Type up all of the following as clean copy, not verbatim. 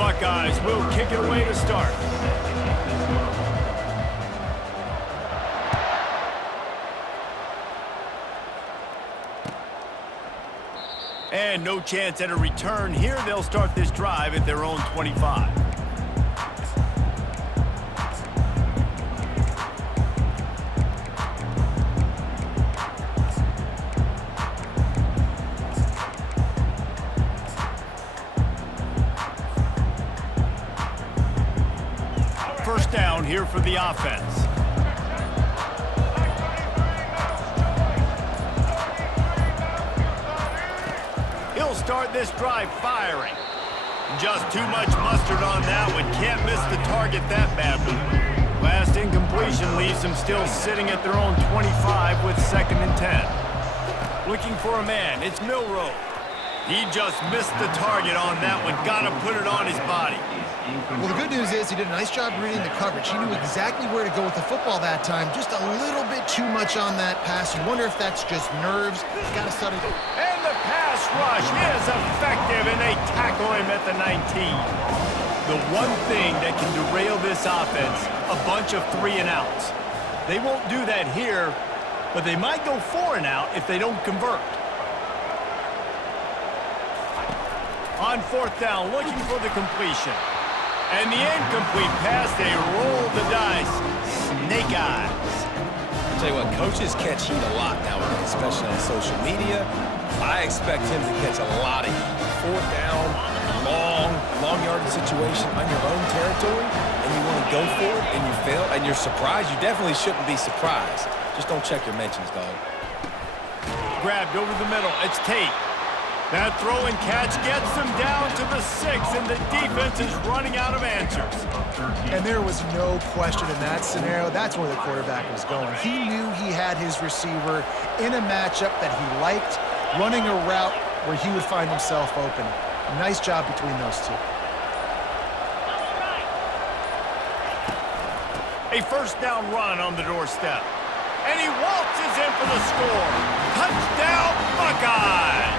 Buckeyes will kick it away to start. And no chance at a return here. They'll start this drive at their own 25. First down here for the offense. He'll start this drive firing. Just too much mustard on that one. Can't miss the target that badly. Last incompletion leaves them still sitting at their own 25 with 2nd and 10. Looking for a man. It's Milroe. He just missed the target on that one. Got to put it on his body. Well, the good news is he did a nice job reading the coverage. He knew exactly where to go with the football that time. Just a little bit too much on that pass. You wonder if that's just nerves. He's got to study. And the pass rush is effective, and they tackle him at the 19. The one thing that can derail this offense, a bunch of 3-and-outs. They won't do that here, but they might go 4-and-out if they don't convert. On 4th down, looking for the completion. And the incomplete pass, they roll the dice. Snake eyes. I'll tell you what, coaches catch heat a lot nowadays, especially on social media. I expect him to catch a lot of heat. 4th down, long yardage situation on your own territory, and you want to go for it, and you fail, and you're surprised. You definitely shouldn't be surprised. Just don't check your mentions, dog. Grabbed over the middle. It's Tate. That throw and catch gets them down to the 6, and the defense is running out of answers. And there was no question in that scenario. That's where the quarterback was going. He knew he had his receiver in a matchup that he liked, running a route where he would find himself open. Nice job between those two. A 1st down run on the doorstep. And he waltzes in for the score. Touchdown, Buckeyes!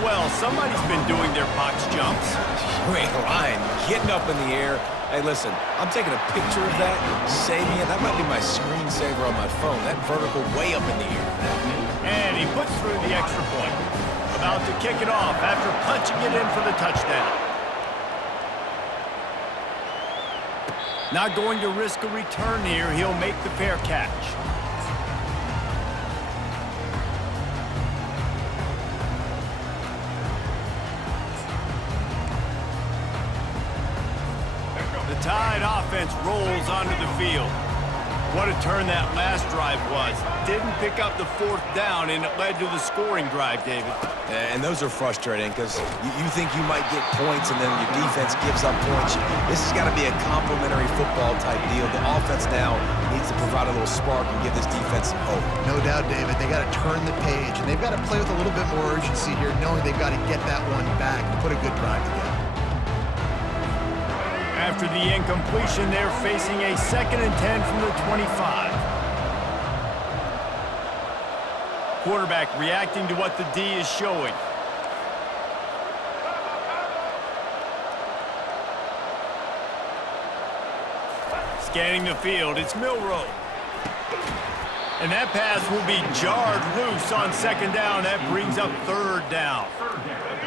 Well, somebody's been doing their box jumps. You ain't lying. Getting up in the air. Hey, listen, I'm taking a picture of that, saving it. That might be my screensaver on my phone. That vertical way up in the air. And he puts through the extra point. About to kick it off after punching it in for the touchdown. Not going to risk a return here. He'll make the fair catch. The Tide offense rolls onto the field. What a turn that last drive was. Didn't pick up the 4th down, and it led to the scoring drive, David. And those are frustrating because you think you might get points and then your defense gives up points. This has got to be a complementary football type deal. The offense now needs to provide a little spark and give this defense some hope. No doubt, David. They got to turn the page, and they've got to play with a little bit more urgency here, knowing they've got to get that one back and put a good drive together. After the incompletion, they're facing a 2nd and 10 from the 25. Quarterback reacting to what the D is showing. Scanning the field, it's Milroe. And that pass will be jarred loose on 2nd down. That brings up 3rd down.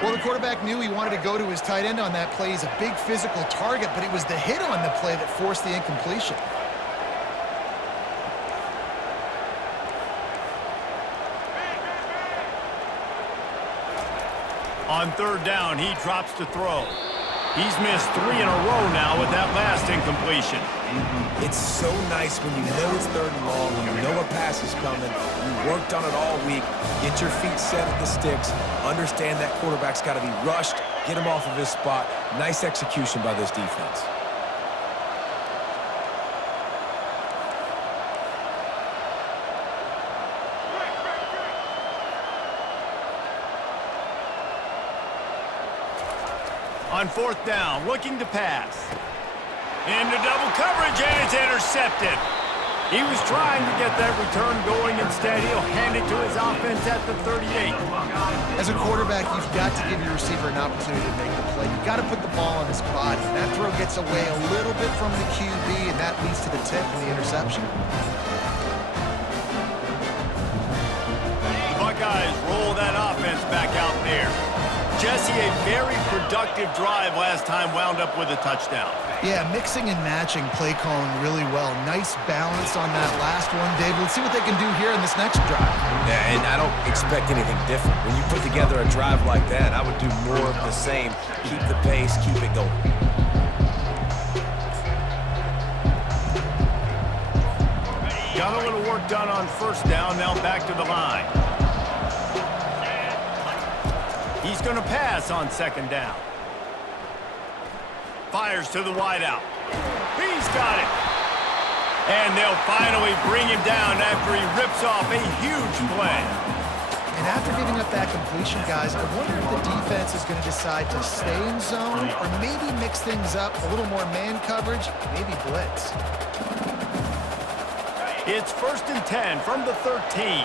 Well, the quarterback knew he wanted to go to his tight end on that play. He's a big physical target, but it was the hit on the play that forced the incompletion. On 3rd down, he drops to throw. He's missed 3 in a row now with that last incompletion. It's so nice when you know it's 3rd and long, when you know a pass is coming, you worked on it all week, get your feet set at the sticks, understand that quarterback's got to be rushed, get him off of his spot. Nice execution by this defense. On 4th down, looking to pass. Into double coverage, and it's intercepted. He was trying to get that return going. Instead, he'll hand it to his offense at the 38. As a quarterback, you've got to give your receiver an opportunity to make the play. You've got to put the ball on his body. And that throw gets away a little bit from the QB, and that leads to the tip and the interception. The Buckeyes roll that offense back out there. Jesse, a very productive drive last time wound up with a touchdown. Yeah, mixing and matching play calling really well. Nice balance on that last one, Dave. Let's see what they can do here in this next drive. Yeah, and I don't expect anything different. When you put together a drive like that, I would do more of the same. Keep the pace, keep it going. Got a little work done on first down, now back to the line. He's going to pass on second down. Fires to the wideout. He's got it. And they'll finally bring him down after he rips off a huge play. And after giving up that completion, guys, I wonder if the defense is going to decide to stay in zone or maybe mix things up, a little more man coverage, maybe blitz. It's 1st and 10 from the 13.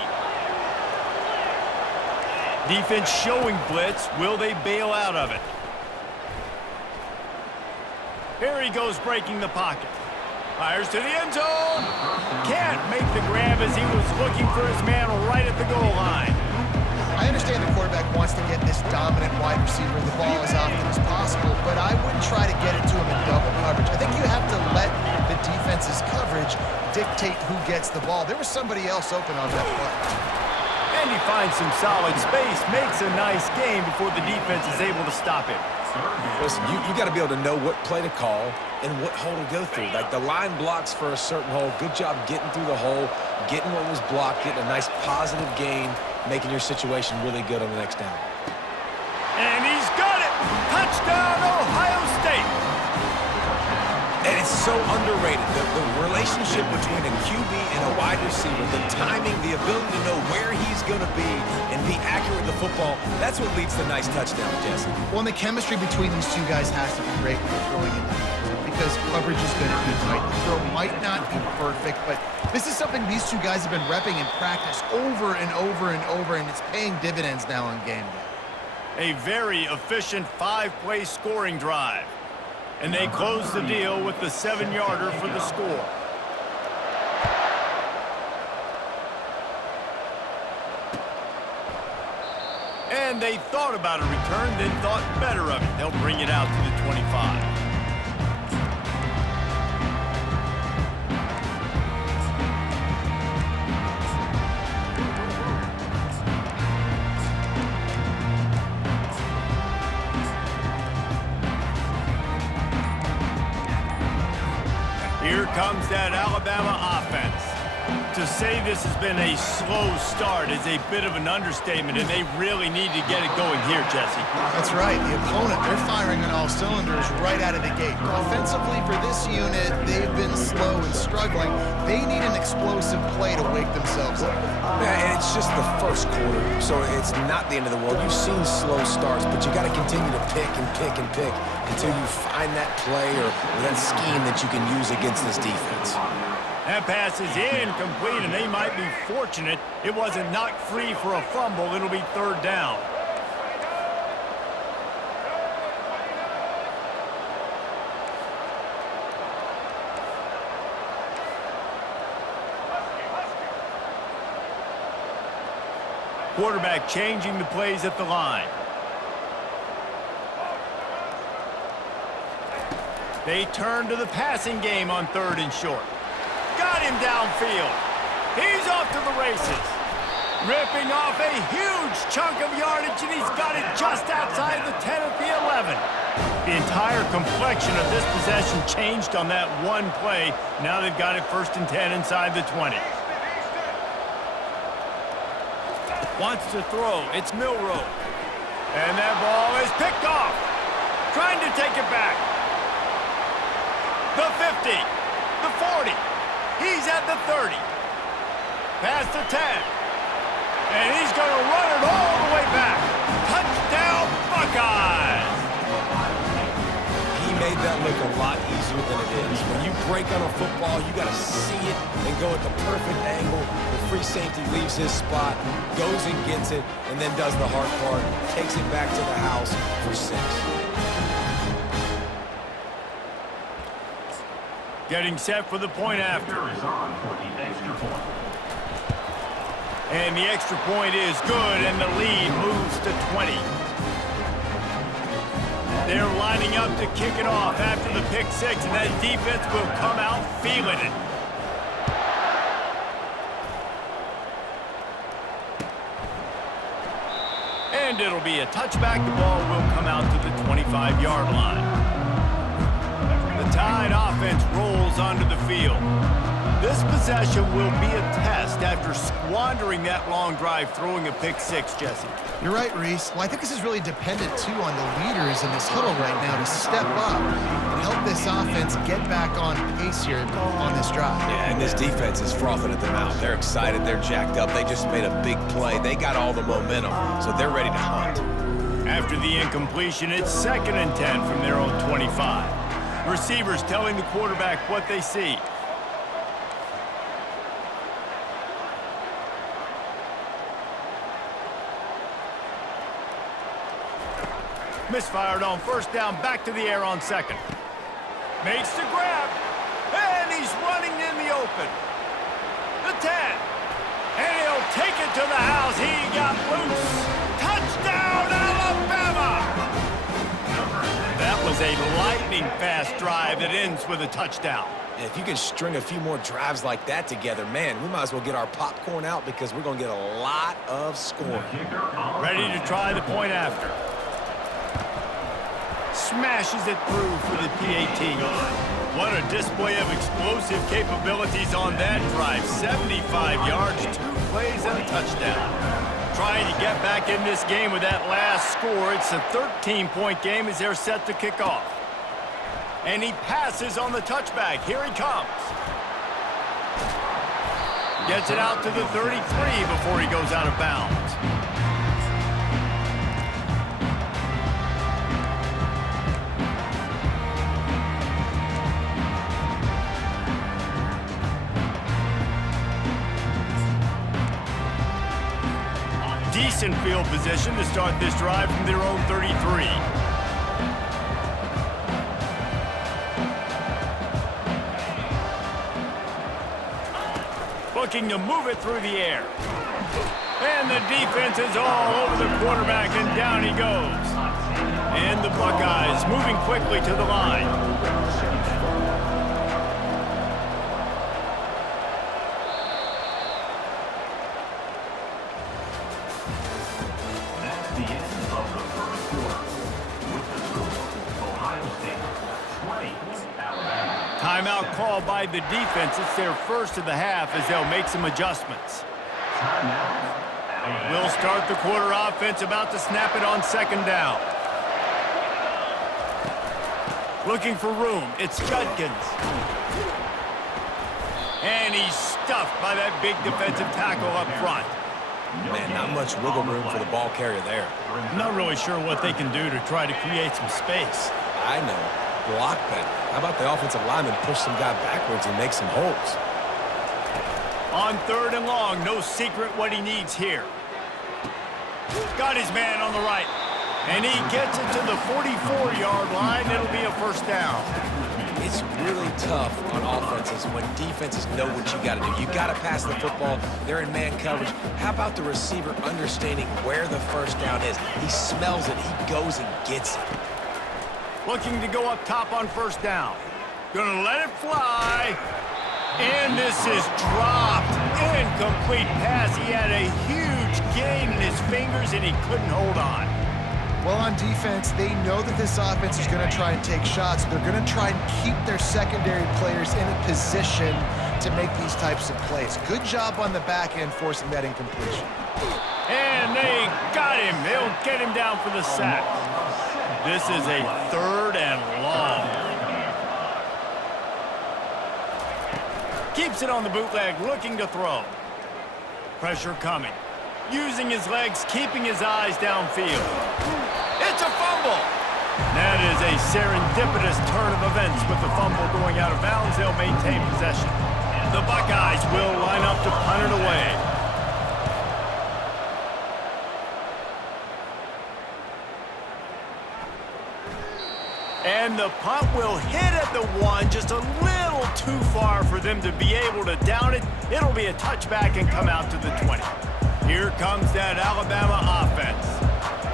Defense showing blitz. Will they bail out of it? Here he goes breaking the pocket. Fires to the end zone. Can't make the grab as he was looking for his man right at the goal line. I understand the quarterback wants to get this dominant wide receiver the ball as often as possible, but I wouldn't try to get it to him in double coverage. I think you have to let the defense's coverage dictate who gets the ball. There was somebody else open on that play. And he finds some solid space, makes a nice game before the defense is able to stop him. Listen, you got to be able to know what play to call and what hole to go through. Like the line blocks for a certain hole. Good job getting through the hole, getting what was blocked, getting a nice positive gain, making your situation really good on the next down. And he's got it! Touchdown, Ohio State! And it's so underrated. The relationship between a QB and a wide receiver, the timing, the ability to know where he's going to be and be accurate with the football, that's what leads to nice touchdowns, Jesse. Well, and the chemistry between these two guys has to be great when you're throwing in the field because coverage is going to be tight. The throw might not be perfect, but this is something these two guys have been repping in practice over and over and over, and it's paying dividends now on game day. A very efficient 5-play scoring drive. And they close the deal with the 7-yarder for the score. And they thought about a return, then thought better of it. They'll bring it out to the 25. Here comes that Alabama offense. To say this has been a slow start is a bit of an understatement, and they really need to get it going here, Jesse. That's right. The opponent, they're firing on all cylinders right out of the gate. Offensively, for this unit, they've been slow and struggling. They need an explosive play to wake themselves up. Yeah, and it's just the first quarter, so it's not the end of the world. You've seen slow starts, but you got to continue to pick and pick and pick until you find that play or that scheme that you can use against this defense. That pass is incomplete, and they might be fortunate it wasn't knocked free for a fumble. It'll be 3rd down. Quarterback changing the plays at the line. They turn to the passing game on 3rd and short. Got him downfield. He's off to the races. Ripping off a huge chunk of yardage, and he's got it just outside the 10 at the 11. The entire complexion of this possession changed on that one play. Now they've got it 1st and 10 inside the 20. Wants to throw. It's Milroe. And that ball is picked off. Trying to take it back. The 50. The 40. He's at the 30. Past the 10. And he's going to run it all the way back. Touchdown, Buckeyes! He made that look a lot easier than it is. When you break on a football, you got to see it and go at the perfect angle. The free safety leaves his spot, goes and gets it, and then does the hard part, takes it back to the house for 6. Getting set for the point after. And the extra point is good, and the lead moves to 20. They're lining up to kick it off after the pick 6, and that defense will come out feeling it. And it'll be a touchback. The ball will come out to the 25-yard line. The Tide offense rolls onto the field. This possession will be a test after squandering that long drive throwing a pick 6, Jesse. You're right, Reese. Well, I think this is really dependent, too, on the leaders in this huddle right now to step up and help this offense get back on pace here on this drive. Yeah, and this defense is frothing at the mouth. They're excited. They're jacked up. They just made a big play. They got all the momentum, so they're ready to hunt. After the incompletion, it's 2nd and 10 from their own 25. Receivers telling the quarterback what they see. Misfired on 1st down, back to the air on 2nd. Makes the grab, and he's running in the open. The 10, and he'll take it to the house. He got loose. Touchdown, Alabama! That was a lightning-fast drive that ends with a touchdown. And if you can string a few more drives like that together, man, we might as well get our popcorn out because we're going to get a lot of scoring. Ready to try the point after. Smashes it through for the PAT. What a display of explosive capabilities on that drive. 75 yards, 2 plays, and a touchdown. Trying to get back in this game with that last score. It's a 13-point game as they're set to kick off. And he passes on the touchback. Here he comes. Gets it out to the 33 before he goes out of bounds. Decent field position to start this drive from their own 33. Looking to move it through the air. And the defense is all over the quarterback, and down he goes. And the Buckeyes moving quickly to the line. Timeout called by the defense. It's their first of the half as they'll make some adjustments. We'll start the quarter offense, about to snap it on 2nd down. Looking for room. It's Judkins. And he's stuffed by that big defensive tackle up front. Man, not much wiggle room for the ball carrier there. I'm not really sure what they can do to try to create some space. I know. Block better. How about the offensive lineman push some guy backwards and make some holes? On 3rd and long, no secret what he needs here. Got his man on the right. And he gets it to the 44-yard line. It'll be a 1st down. It's really tough on offenses when defenses know what you got to do. You got to pass the football. They're in man coverage. How about the receiver understanding where the 1st down is? He smells it. He goes and gets it. Looking to go up top on 1st down. Gonna let it fly. And this is dropped. Incomplete pass. He had a huge gain in his fingers and he couldn't hold on. Well, on defense, they know that this offense is going to try and take shots. They're going to try and keep their secondary players in a position to make these types of plays. Good job on the back end forcing that incompletion. And they got him. They'll get him down for the sack. This is a 3rd and long. Keeps it on the bootleg, looking to throw. Pressure coming. Using his legs, keeping his eyes downfield. It's a fumble. That is a serendipitous turn of events with the fumble going out of bounds. They'll maintain possession. The Buckeyes will line up to punt it away. And the punt will hit at the 1, just a little too far for them to be able to down it. It'll be a touchback and come out to the 20. Here comes that Alabama offense.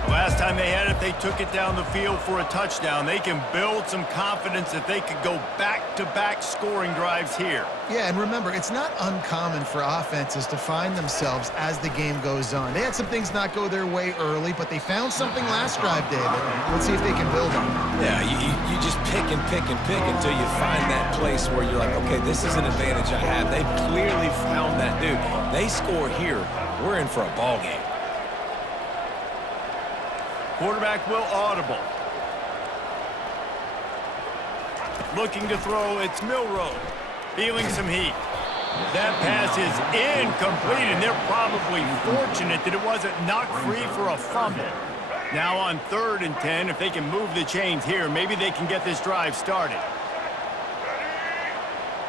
Last time they had it, they took it down the field for a touchdown. They can build some confidence that they could go back-to-back scoring drives here. Yeah, and remember, it's not uncommon for offenses to find themselves as the game goes on. They had some things not go their way early, but they found something last drive, David. Let's see if they can build on it. Yeah, you just pick and pick and pick until you find that place where you're like, okay, this is an advantage I have. They clearly found that dude. They score here, we're in for a ball game. Quarterback will audible. Looking to throw, it's Milroe. Feeling some heat. That pass is incomplete, and they're probably fortunate that it wasn't knocked free for a fumble. Now on 3rd and 10, if they can move the chains here, maybe they can get this drive started.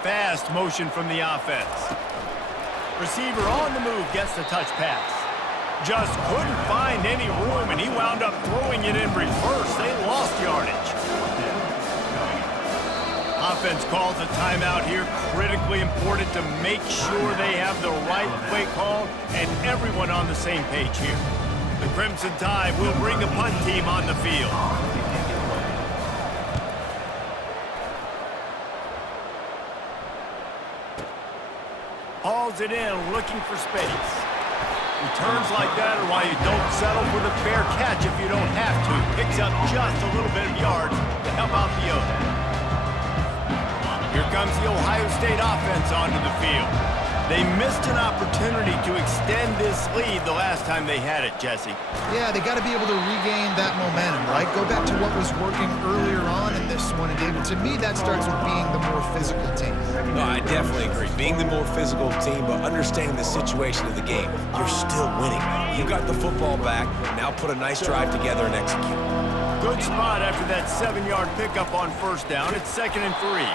Fast motion from the offense. Receiver on the move gets the touch pass. Just couldn't find any room, and he wound up throwing it in reverse. They lost yardage. Offense calls a timeout here. Critically important to make sure they have the right play call and everyone on the same page here. The Crimson Tide will bring the punt team on the field. Hauls it in, looking for space. Returns like that are why you don't settle for the fair catch if you don't have to. Picks up just a little bit of yards to help out the other. Here comes the Ohio State offense onto the field. They missed an opportunity to extend this lead the last time they had it, Jesse. Yeah, they got to be able to regain that momentum, right? Go back to what was working earlier on in this one. And David, to me, that starts with being the more physical team. No, I definitely agree. Being the more physical team, but understanding the situation of the game. You're still winning. You got the football back. Now put a nice drive together and execute. Good spot after that 7-yard pickup on 1st down. It's 2nd and 3.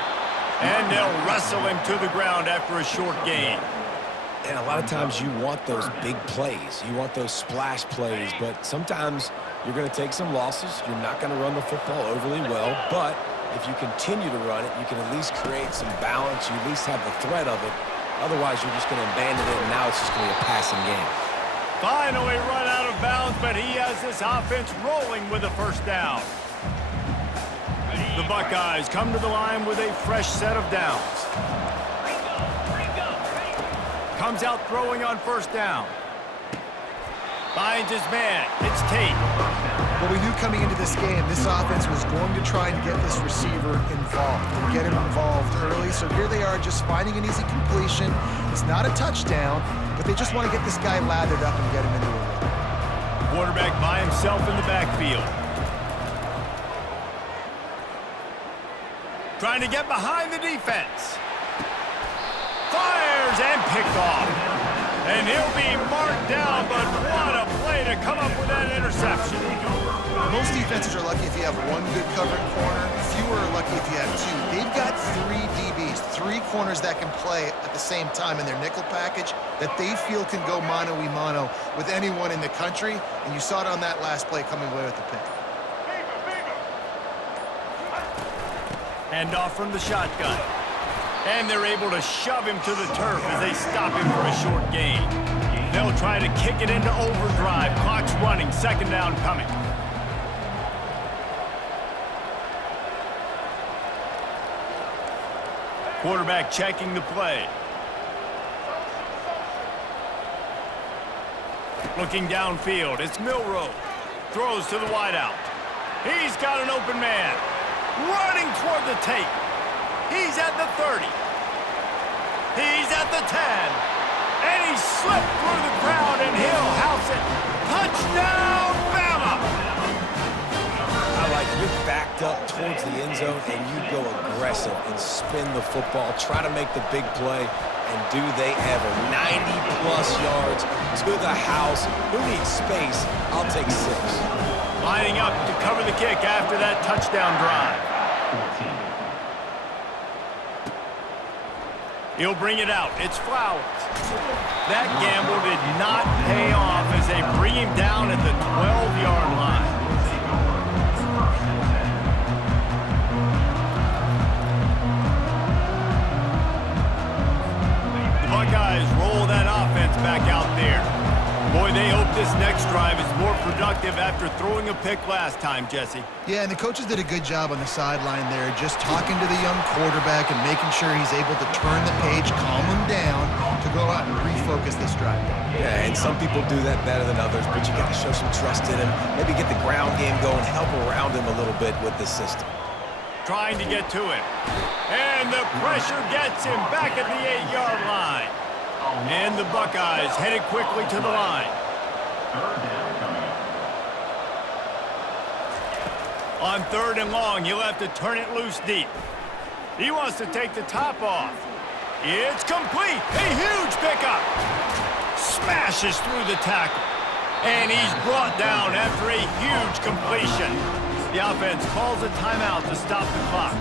And they'll wrestle him to the ground after a short gain. And a lot of times you want those big plays. You want those splash plays, but sometimes you're going to take some losses. You're not going to run the football overly well, but if you continue to run it, you can at least create some balance. You at least have the threat of it. Otherwise, you're just going to abandon it, and now it's just going to be a passing game. Finally run out of bounds, but he has this offense rolling with a 1st down. The Buckeyes come to the line with a fresh set of downs. Comes out throwing on 1st down. Finds his man. It's Tate. Well, we knew coming into this game, this offense was going to try and get this receiver involved and get him involved early. So here they are just finding an easy completion. It's not a touchdown, but they just want to get this guy lathered up and get him into a rhythm. Quarterback by himself in the backfield. Trying to get behind the defense. Fires and picked off. And he'll be marked down, but what a play to come up with that interception. Most defenses are lucky if you have one good covering corner. Fewer are lucky if you have 2. They've got 3 DBs, 3 corners that can play at the same time in their nickel package that they feel can go mano-a-mano with anyone in the country. And you saw it on that last play coming away with the pick. Hand off from the shotgun. And they're able to shove him to the turf as they stop him for a short gain. They'll try to kick it into overdrive. Clock's running. 2nd down coming. Quarterback checking the play. Looking downfield. It's Milroe. Throws to the wideout. He's got an open man. Running toward the tape. He's at the 30. He's at the 10. And he slipped through the crowd, and he'll house it. Touchdown, Bama! I like it. You're backed up towards the end zone, and you go aggressive and spin the football. Try to make the big play, and do they ever. 90-plus yards to the house. Who needs space? I'll take 6. Lining up to cover the kick after that touchdown drive. He'll bring it out. It's Flowers. That gamble did not pay off as they bring him down at the 12-yard line. The Buckeyes roll that offense back out there. Boy, they hope this next drive is more productive after throwing a pick last time, Jesse. Yeah, and the coaches did a good job on the sideline there, just talking to the young quarterback and making sure he's able to turn the page, calm him down, to go out and refocus this drive. Yeah, and some people do that better than others, but you got to show some trust in him, maybe get the ground game going, help around him a little bit with this system. Trying to get to it. And the pressure gets him back at the 8-yard line. And the Buckeyes headed quickly to the line. On 3rd and long, he'll have to turn it loose deep. He wants to take the top off. It's complete. A huge pickup. Smashes through the tackle. And he's brought down after a huge completion. The offense calls a timeout to stop the clock.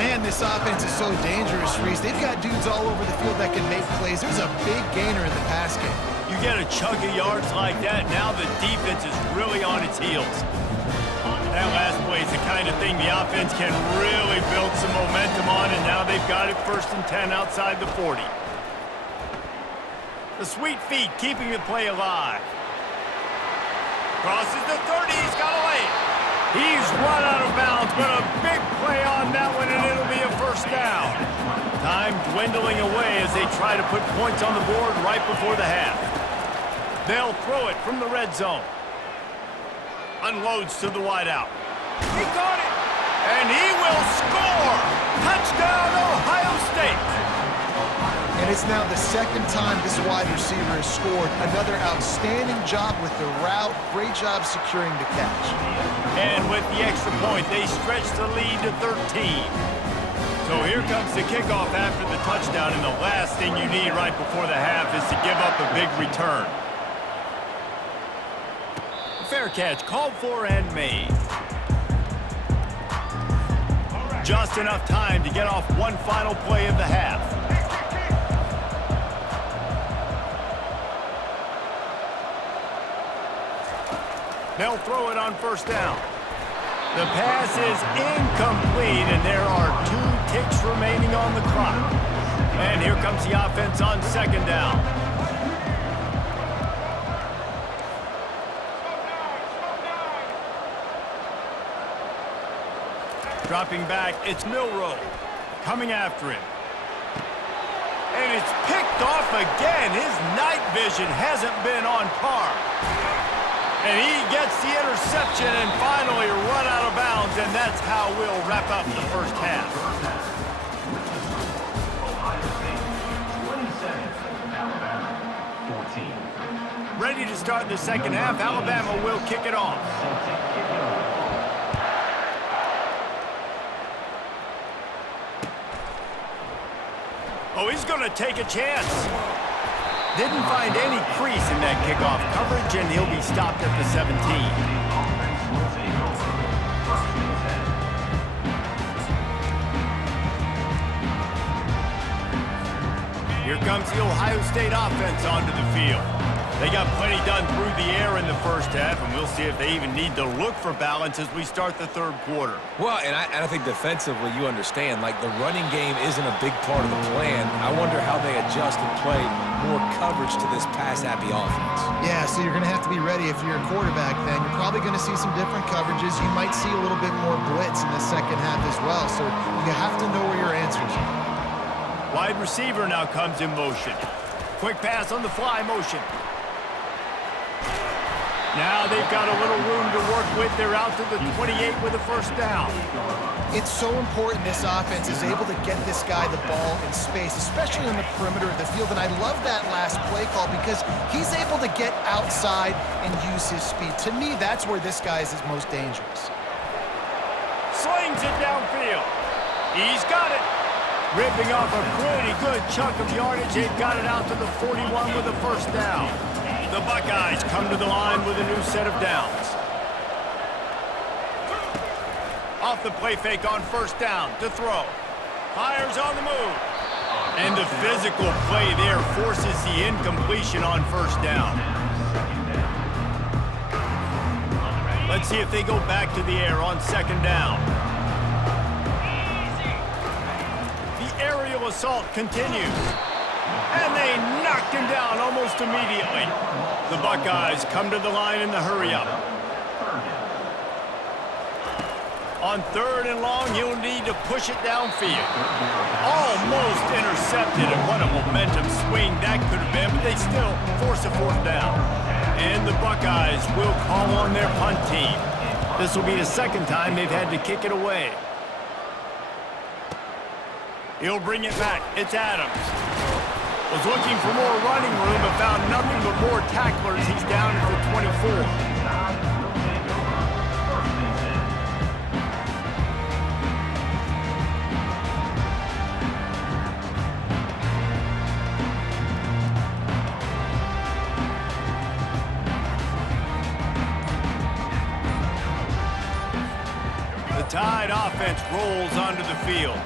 Man, this offense is so dangerous, Reese. They've got dudes all over the field that can make plays. There's a big gainer in the pass game. You get a chunk of yards like that, now the defense is really on its heels. That last play is the kind of thing the offense can really build some momentum on, and now they've got it 1st and 10 outside the 40. The sweet feet keeping the play alive. Crosses the 30, he's got away. He's run out of bounds, but a big play on that one, and it'll be a 1st down. Time dwindling away as they try to put points on the board right before the half. They'll throw it from the red zone. Unloads to the wideout. He caught it, and he will score! Touchdown, Ohio State! And it's now the 2nd time this wide receiver has scored. Another outstanding job with the route. Great job securing the catch. And with the extra point, they stretch the lead to 13. So here comes the kickoff after the touchdown, and the last thing you need right before the half is to give up a big return. Fair catch, called for and made. Just enough time to get off one final play of the half. They'll throw it on 1st down. The pass is incomplete, and there are 2 ticks remaining on the clock. And here comes the offense on 2nd down. Dropping back, it's Milroe. Coming after him. And it's picked off again. His night vision hasn't been on par. And he gets the interception and finally run out of bounds, and that's how we'll wrap up the 1st half. Ready to start the 2nd half. Alabama will kick it off. Oh, he's going to take a chance. Didn't find any crease in that kickoff coverage, and he'll be stopped at the 17. Here comes the Ohio State offense onto the field. They got plenty done through the air in the 1st half, and we'll see if they even need to look for balance as we start the 3rd quarter. Well, and I think defensively, you understand, like the running game isn't a big part of the plan. I wonder how they adjust and play more coverage to this pass-happy offense. Yeah, so you're going to have to be ready if you're a quarterback then. You're probably going to see some different coverages. You might see a little bit more blitz in the 2nd half as well, so you have to know where your answers are. Wide receiver now comes in motion. Quick pass on the fly motion. Now they've got a little room to work with. They're out to the 28 with a 1st down. It's so important this offense is able to get this guy the ball in space, especially on the perimeter of the field. And I love that last play call because he's able to get outside and use his speed. To me, that's where this guy is his most dangerous. Slings it downfield. He's got it. Ripping off a pretty good chunk of yardage. They've got it out to the 41 with a 1st down. The Buckeyes come to the line with a new set of downs. Off the play fake on 1st down to throw. Fires on the move. And the physical play there forces the incompletion on first down. Let's see if they go back to the air on second down. The aerial assault continues. And they knocked him down almost immediately. The Buckeyes come to the line in the hurry-up. On third and long, he'll need to push it downfield. Almost intercepted, and what a momentum swing that could have been, but they still force a fourth down. And the Buckeyes will call on their punt team. This will be the second time they've had to kick it away. He'll bring it back. It's Adams. Was looking for more running room, but found nothing but more tacklers. He's down at the 24. The Tide offense rolls onto the field.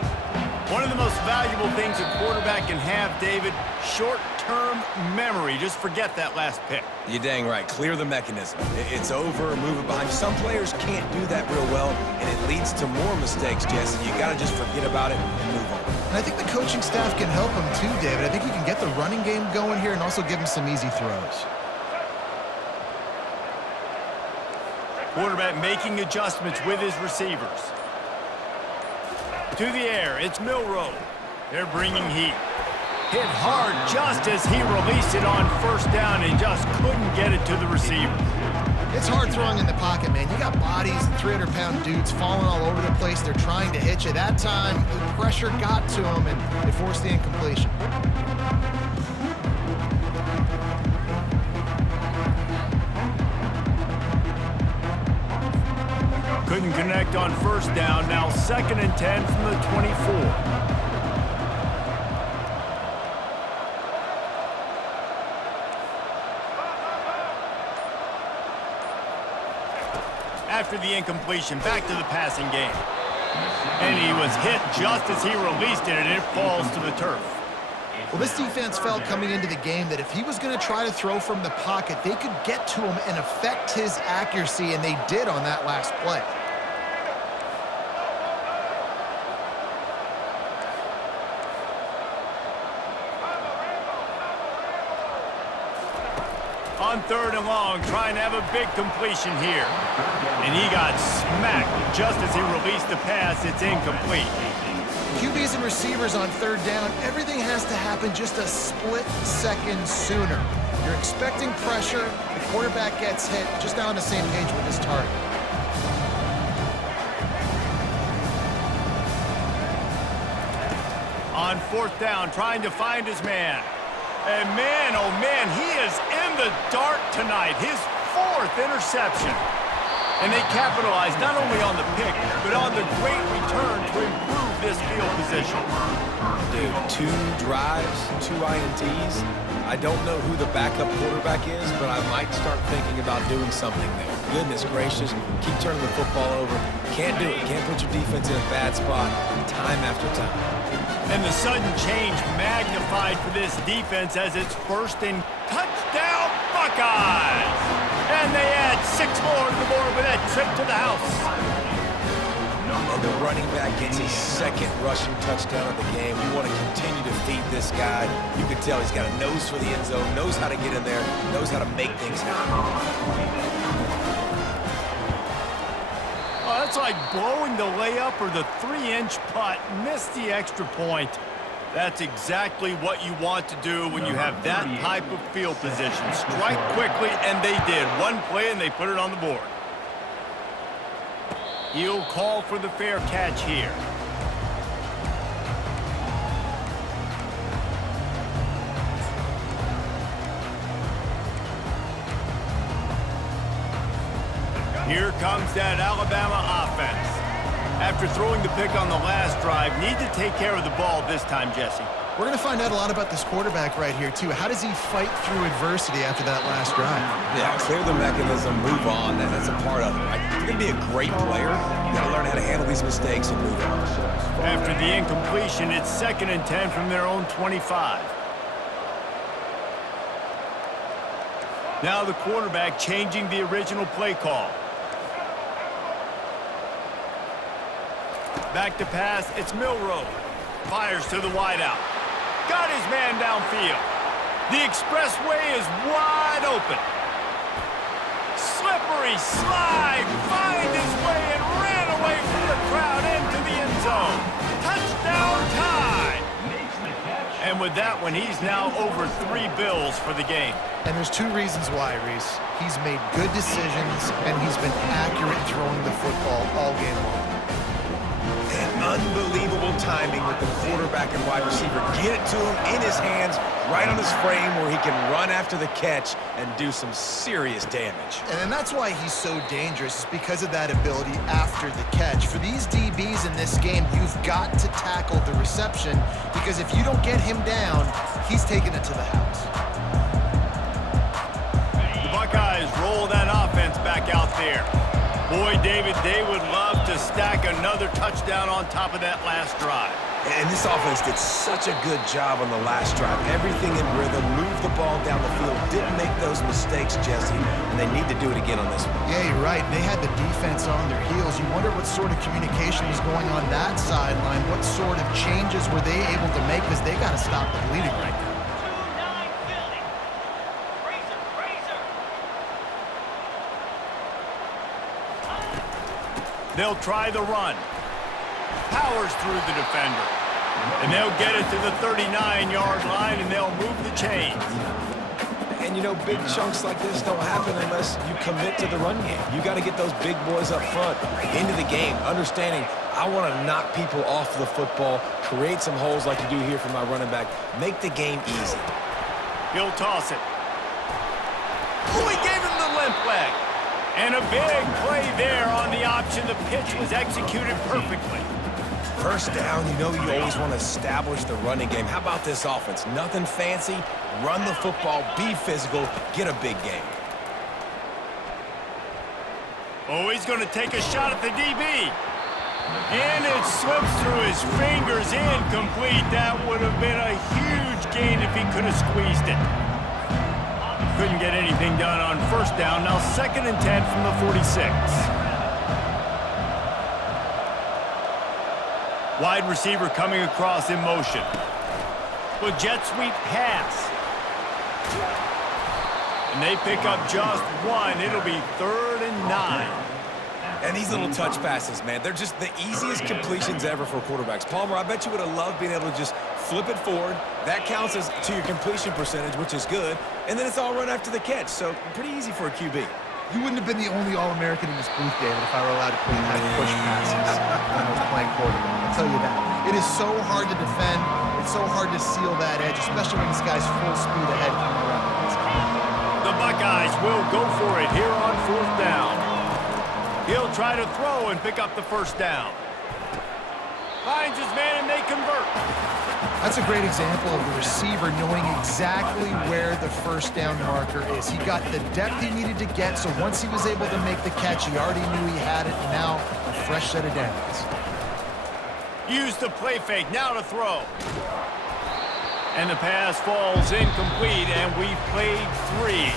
One of the most valuable things a quarterback can have, David, short-term memory. Just forget that last pick. You're dang right. Clear the mechanism. It's over, move it behind you. Some players can't do that real well, and it leads to more mistakes, Jesse. You got to just forget about it and move on. And I think the coaching staff can help him too, David. I think you can get the running game going here and also give him some easy throws. Quarterback making adjustments with his receivers. To the air, it's Milroe. They're bringing heat. Hit hard just as he released it on first down and just couldn't get it to the receiver. It's hard throwing in the pocket, man. You got bodies and 300-pound dudes falling all over the place. They're trying to hit you. That time, the pressure got to him, and it forced the incompletion. Couldn't connect on first down. Now 2nd and 10 from the 24. After the incompletion, back to the passing game. And he was hit just as he released it, and it falls to the turf. Well, this defense felt coming into the game that if he was going to try to throw from the pocket, they could get to him and affect his accuracy, and they did on that last play. On third and long, trying to have a big completion here. And he got smacked just as he released the pass. It's incomplete. QBs and receivers on third down, everything has to happen just a split second sooner. You're expecting pressure, the quarterback gets hit, just not on the same page with his target. On fourth down, trying to find his man. And man, oh man, he is in the dark tonight. His 4th interception. And they capitalized not only on the pick, but on the great return to improve this field position. Dude, 2 drives, 2 INTs. I don't know who the backup quarterback is, but I might start thinking about doing something there. Goodness gracious, keep turning the football over. Can't do it. Can't put your defense in a bad spot time after time. And the sudden change magnified for this defense as it's 1st and touchdown Buckeyes! And they add 6 more to the board with that trip to the house. And the running back gets his 2nd rushing touchdown of the game. We want to continue to feed this guy. You can tell he's got a nose for the end zone, knows how to get in there, knows how to make things happen. Oh, that's like blowing the layup or the 3-inch putt. Missed the extra point. That's exactly what you want to do when you have that type of field position. Strike quickly, and they did. One play, and they put it on the board. He'll call for the fair catch here. Here comes that Alabama offense. After throwing the pick on the last drive, need to take care of the ball this time, Jesse. We're going to find out a lot about this quarterback right here, too. How does he fight through adversity after that last drive? Yeah, clear the mechanism, move on. That's a part of it, right? If you're going to be a great player, you got to learn how to handle these mistakes and move on. After the incompletion, it's 2nd and 10 from their own 25. Now the quarterback changing the original play call. Back to pass, it's Milroe. Fires to the wideout. Got his man downfield. The expressway is wide open. Slippery slide, find his way and ran away from the crowd into the end zone. Touchdown tie. And with that one, he's now over 3 bills for the game. And there's 2 reasons why, Reese. He's made good decisions, and he's been accurate throwing the football all game long. Unbelievable timing with the quarterback and wide receiver. Get it to him in his hands, right on his frame where he can run after the catch and do some serious damage. And that's why he's so dangerous, is because of that ability after the catch. For these DBs in this game, you've got to tackle the reception, because if you don't get him down, he's taking it to the house. The Buckeyes roll that offense back out there. Boy, David, they would love to stack another touchdown on top of that last drive. And this offense did such a good job on the last drive. Everything in rhythm, moved the ball down the field, didn't make those mistakes, Jesse, and they need to do it again on this one. Yeah, you're right. They had the defense on their heels. You wonder what sort of communication was going on that sideline. What sort of changes were they able to make, because they got to stop the bleeding right now. They'll try the run. Powers through the defender. And they'll get it to the 39-yard line, and they'll move the chains. And, you know, big chunks like this don't happen unless you commit to the run game. You got to get those big boys up front into the game, understanding I want to knock people off the football, create some holes like you do here for my running back, make the game easy. He'll toss it. Oh, he gave him the limp leg. And a big play there on the option. The pitch was executed perfectly. First down, you know you always want to establish the running game. How about this offense? Nothing fancy. Run the football, be physical, get a big game. Oh, he's going to take a shot at the DB. And it slips through his fingers, incomplete. That would have been a huge gain if he could have squeezed it. Couldn't get anything done on first down. Now 2nd and 10 from the 46. Wide receiver coming across in motion. With jet sweep pass. And they pick up just 1. It'll be 3rd and 9. And these little touch passes, man, they're just the easiest completions ever for quarterbacks. Palmer, I bet you would have loved being able to just flip it forward. That counts as to your completion percentage, which is good. And then it's all run after the catch, so pretty easy for a QB. You wouldn't have been the only All-American in this booth, David, if I were allowed to play that push passes when I was playing quarterback. I'll tell you that. It is so hard to defend. It's so hard to seal that edge, especially when this guy's full speed ahead coming around. The Buckeyes will go for it here on 4th down. He'll try to throw and pick up the first down. Finds his man and they convert. That's a great example of the receiver knowing exactly where the first down marker is. He got the depth he needed to get, so once he was able to make the catch, he already knew he had it, and now a fresh set of downs. Use the play fake, now to throw. And the pass falls incomplete, and we've played 3.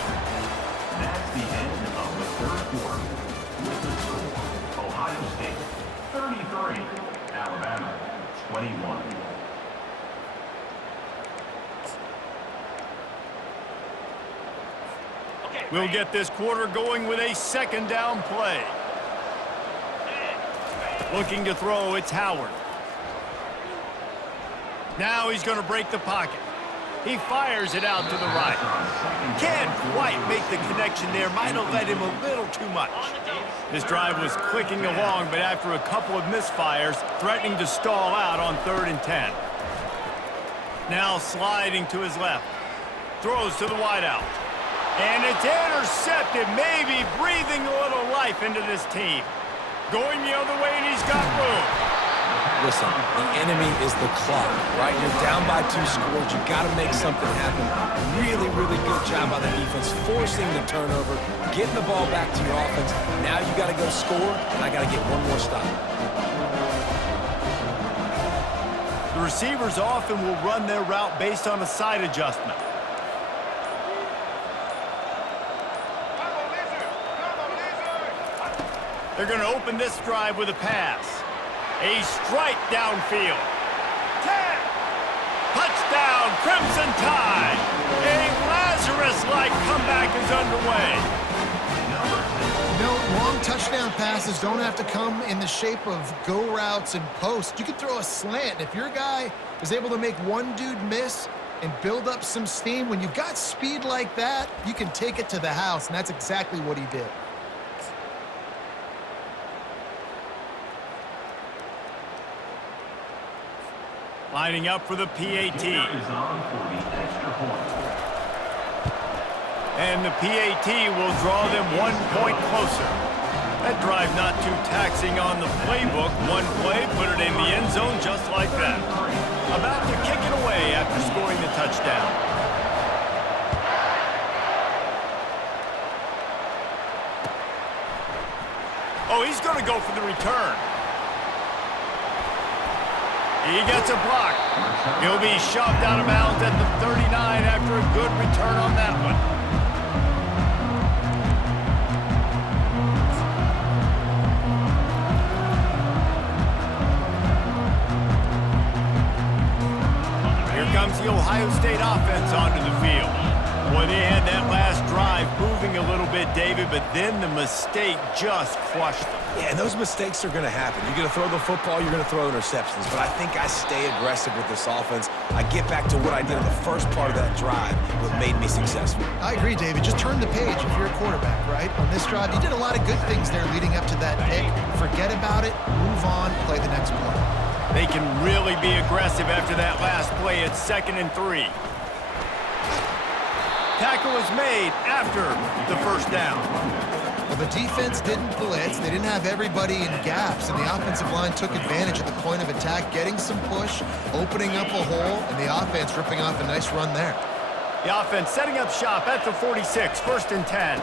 That's the end of the 3rd quarter. Ohio State, 33. Alabama, 21. We'll get this quarter going with a 2nd down play. Looking to throw, it's Howard. Now he's going to break the pocket. He fires it out to the right. Can't quite make the connection there. Might have led him a little too much. This drive was clicking along, but after a couple of misfires, threatening to stall out on 3rd and 10. Now sliding to his left. Throws to the wideout. And it's intercepted, maybe breathing a little life into this team. Going the other way, and he's got room. Listen, the enemy is the clock, right? You're down by 2 scores. You got to make something happen. Really, really good job by the defense, forcing the turnover, getting the ball back to your offense. Now you got to go score, and I got to get one more stop. The receivers often will run their route based on a side adjustment. They're going to open this drive with a pass. A strike downfield. 10. Touchdown, Crimson Tide. A Lazarus-like comeback is underway. You know, long touchdown passes don't have to come in the shape of go routes and posts. You can throw a slant. If your guy is able to make one dude miss and build up some steam, when you've got speed like that, you can take it to the house, and that's exactly what he did. Lining up for the PAT. Is on for the extra point. And the PAT will draw them 1 point closer. That drive not too taxing on the playbook. One play, put it in the end zone just like that. About to kick it away after scoring the touchdown. Oh, he's going to go for the return. He gets a block. He'll be shoved out of bounds at the 39 after a good return on that one. Here comes the Ohio State offense onto the field. Boy, they had that last drive moving a little bit, David, but then the mistake just crushed them. Yeah, and those mistakes are going to happen. You're going to throw the football, you're going to throw interceptions. But I think I stay aggressive with this offense. I get back to what I did in the first part of that drive, what made me successful. I agree, David. Just turn the page if you're a quarterback, right? On this drive, you did a lot of good things there leading up to that pick. Forget about it, move on, play the next play. They can really be aggressive after that last play at 2nd and 3. Tackle was made after the first down. Well, the defense didn't blitz. They didn't have everybody in gaps, and the offensive line took advantage at the point of attack, getting some push, opening up a hole, and the offense ripping off a nice run there. The offense setting up shop at the 46, 1st and 10.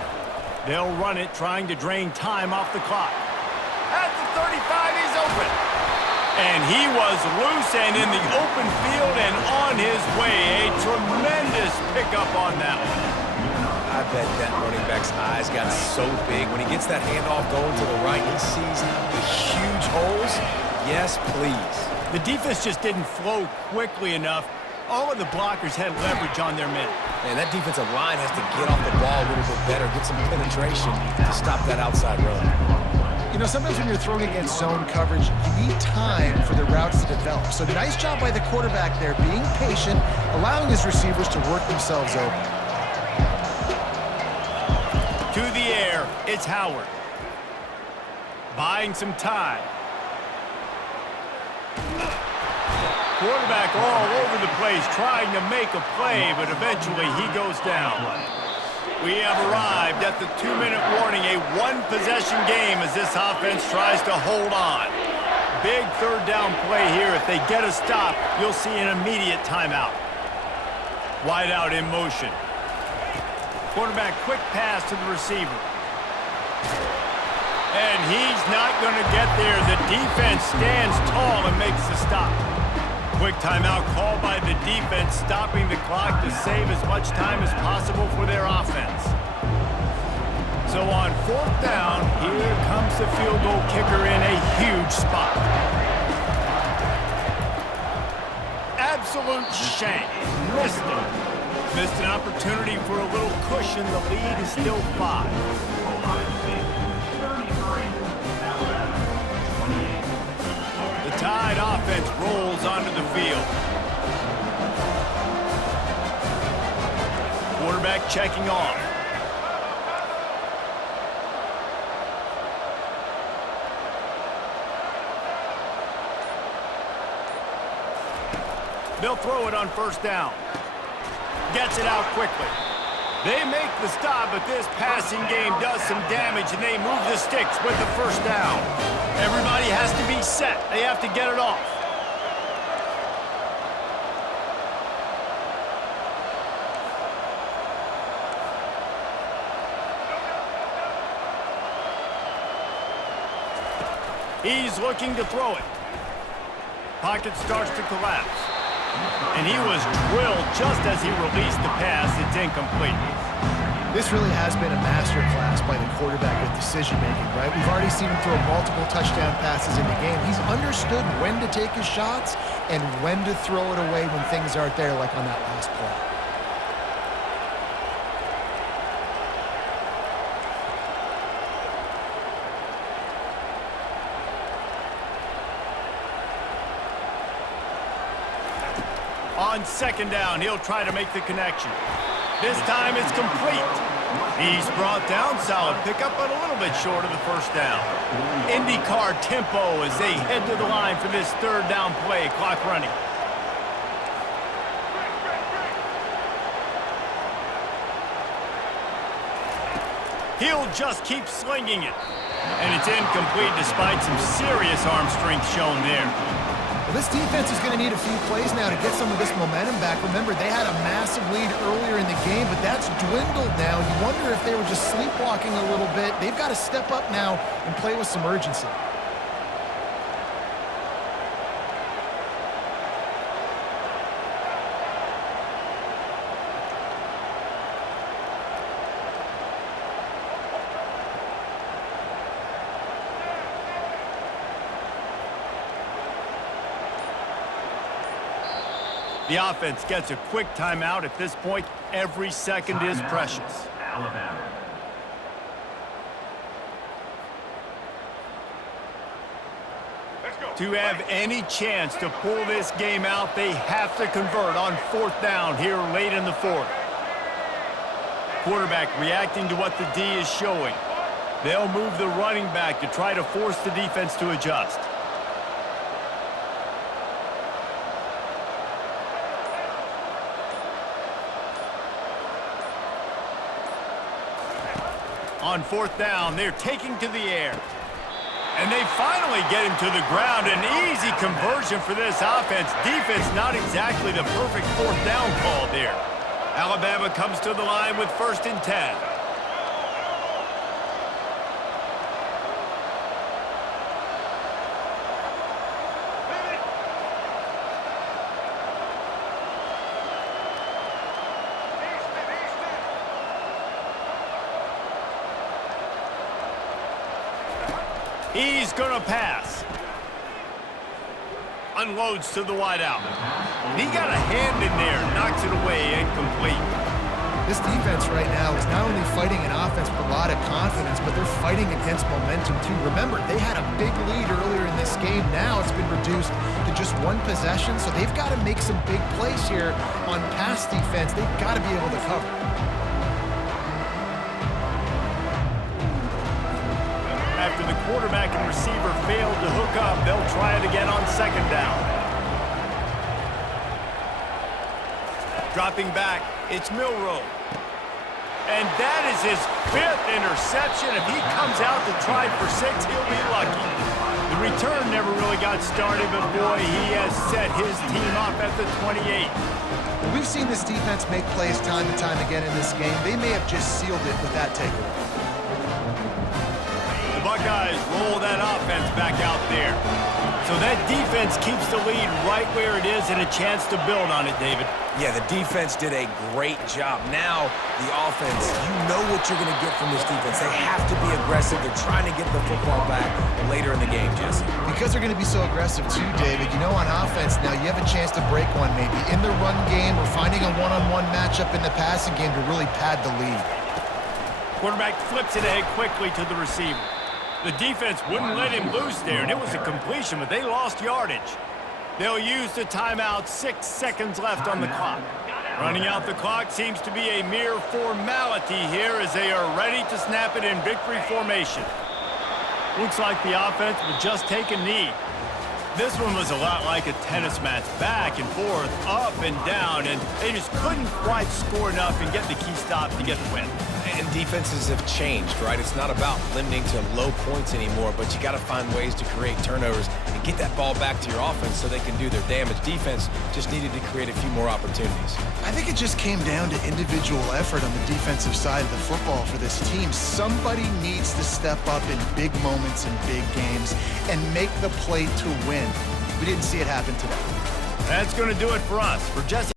They'll run it, trying to drain time off the clock. At the 35, he's open. And he was loose and in the open field and on his way. A tremendous pickup on that one. I bet that running back's eyes got so big. When he gets that handoff going to the right, he sees the huge holes. Yes, please. The defense just didn't flow quickly enough. All of the blockers had leverage on their men. Man, that defensive line has to get off the ball a little bit better, get some penetration to stop that outside run. You know, sometimes when you're throwing against zone coverage, you need time for the routes to develop. So nice job by the quarterback there, being patient, allowing his receivers to work themselves open. To the air, it's Howard. Buying some time. Quarterback all over the place, trying to make a play, but eventually he goes down. We have arrived at the 2-minute warning, a one-possession game as this offense tries to hold on. Big 3rd down play here. If they get a stop, you'll see an immediate timeout. Wide out in motion. Quarterback quick pass to the receiver. And he's not going to get there. The defense stands tall and makes the stop. Quick timeout called by the defense, stopping the clock to save as much time as possible for their offense. So on 4th down, here comes the field goal kicker in a huge spot. Absolute shank. Missed it. Missed an opportunity for a little cushion. The lead is still 5. Ohio State, 33. Alabama, 28. The Tide offense rolls onto the field. Quarterback checking off. They'll throw it on 1st down. Gets it out quickly. They make the stop, but this passing game does some damage, and they move the sticks with the 1st down. Everybody has to be set. They have to get it off. He's looking to throw it. Pocket starts to collapse. And he was drilled just as he released the pass. It's incomplete. This really has been a masterclass by the quarterback with decision-making, right? We've already seen him throw multiple touchdown passes in the game. He's understood when to take his shots and when to throw it away when things aren't there, like on that last play. On second down, he'll try to make the connection. This time it's complete. He's brought down, solid pickup, but a little bit short of the first down. IndyCar tempo as they head to the line for this third down play, clock running. He'll just keep slinging it. And it's incomplete despite some serious arm strength shown there. Well, this defense is going to need a few plays now to get some of this momentum back. Remember, they had a massive lead earlier in the game, but that's dwindled now. You wonder if they were just sleepwalking a little bit. They've got to step up now and play with some urgency. The offense gets a quick timeout. At this point, every second is precious. Alabama. To have any chance to pull this game out, they have to convert on fourth down here late in the fourth. Quarterback reacting to what the D is showing. They'll move the running back to try to force the defense to adjust. On fourth down, they're taking to the air. And they finally get him to the ground. An easy conversion for this offense. Defense not exactly the perfect fourth down call there. Alabama comes to the line with 1st and 10. He's going to pass. Unloads to the wideout. He got a hand in there, knocks it away, incomplete. This defense right now is not only fighting an offense with a lot of confidence, but they're fighting against momentum too. Remember, they had a big lead earlier in this game. Now it's been reduced to just one possession, so they've got to make some big plays here on pass defense. They've got to be able to cover. After the quarterback and receiver failed to hook up, they'll try it again on second down. Dropping back, it's Milroe. And that is his 5th interception. If he comes out to try for 6, he'll be lucky. The return never really got started, but boy, he has set his team up at the 28. We've seen this defense make plays time and time again in this game. They may have just sealed it with that takeaway. The Buckeyes roll that offense back out there. So that defense keeps the lead right where it is and a chance to build on it, David. Yeah, the defense did a great job. Now, the offense, you know what you're going to get from this defense. They have to be aggressive. They're trying to get the football back later in the game, Jesse. Because they're going to be so aggressive too, David. You know, on offense now, you have a chance to break one maybe in the run game or finding a one-on-one matchup in the passing game to really pad the lead. Quarterback flips it ahead quickly to the receiver. The defense wouldn't let him loose there, and it was a completion, but they lost yardage. They'll use the timeout, 6 seconds left on the clock. Running out the clock seems to be a mere formality here as they are ready to snap it in victory formation. Looks like the offense will just take a knee. This one was a lot like a tennis match, back and forth, up and down, and they just couldn't quite score enough and get the key stop to get the win. And defenses have changed, right? It's not about limiting to low points anymore, but you got to find ways to create turnovers and get that ball back to your offense so they can do their damage. Defense just needed to create a few more opportunities. I think it just came down to individual effort on the defensive side of the football for this team. Somebody needs to step up in big moments in big games and make the play to win. We didn't see it happen today. That's going to do it for us. For Jesse